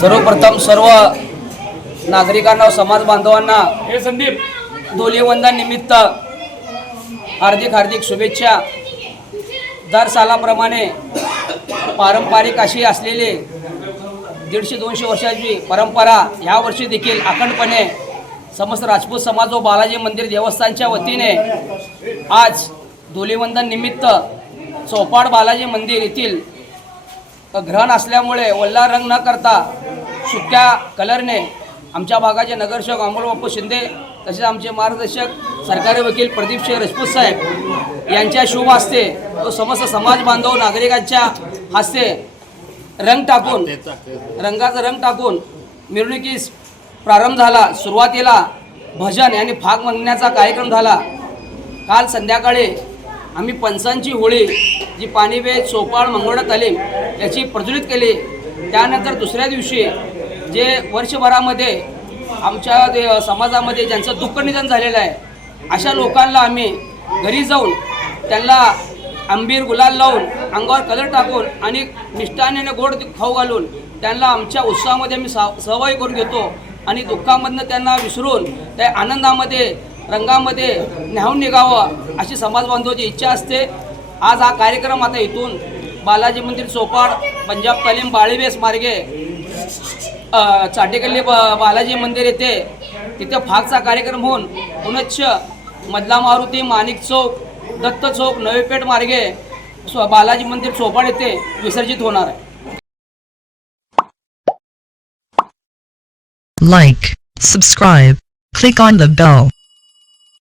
सर्वप्रथम सर्व नागरिकांना, समाज बांधवांना धुलीवंदन निमित्त हार्दिक हार्दिक शुभेच्छा। दर सालाप्रमाणे पारंपरिक अशी असलेली 150-200 वर्षाची परंपरा यावर्षी देखील अखंडपणे समस्त राजपूत समाज व बालाजी मंदिर देवस्थानच्या वतीने आज धुलीवंदन निमित्त चौपाट बालाजी मंदिर येथील ग्रहण असल्यामुळे वल्ला रंग न करता सुक्या कलरने आमच्या भागाचे नगरसेवक अमोलबापू शिंदे तसेच आमचे मार्गदर्शक सरकारी वकील प्रदीपसिंह राजपूत साहेब यांच्या शुभ हस्ते तो समस्त समाज बांधव नागरिकांच्या हस्ते रंगाचा रंग टाकून मिरवणुकीस प्रारंभ झाला। सुरुवातीला भजन आणि फाग म्हणण्याचा कार्यक्रम झाला। काल संध्याकाळी आम्ही पंचांची होळी जी पाणीबे चोपाळ मंगळा तालीम याची प्रज्वलित केली। त्यानंतर दुसऱ्या दिवशी जे वर्षभरामध्ये आमच्या समाजामध्ये ज्यांचं दुःख निधन झालेलं आहे अशा लोकांना आम्ही घरी जाऊन त्यांना आंबीर गुलाल लावून अंगावर कलर टाकून आणि मिष्टान्न आणि गोड खाऊ घालून त्यांना आमच्या उत्साहामध्ये आम्ही सहभागी करून घेतो आणि दुःखामधनं त्यांना विसरून त्या आनंदामध्ये रंगामध्ये न्याहून निघावं अशी समाज बांधवाची इच्छा असते। आज हा कार्यक्रम आता इथून बालाजी मंदिर चोपाड पंजाब तालीम बाळीवेस मार्गे चाटेकल्ली बालाजी मंदिर येथे तिथे फागचा कार्यक्रम होऊन पुनश्च मधला मारुती माणिक चौक दत्त चौक नवेपेठ मार्गे बालाजी मंदिर चोपाड येथे विसर्जित होणार आहे। Like, subscribe, click on the bell.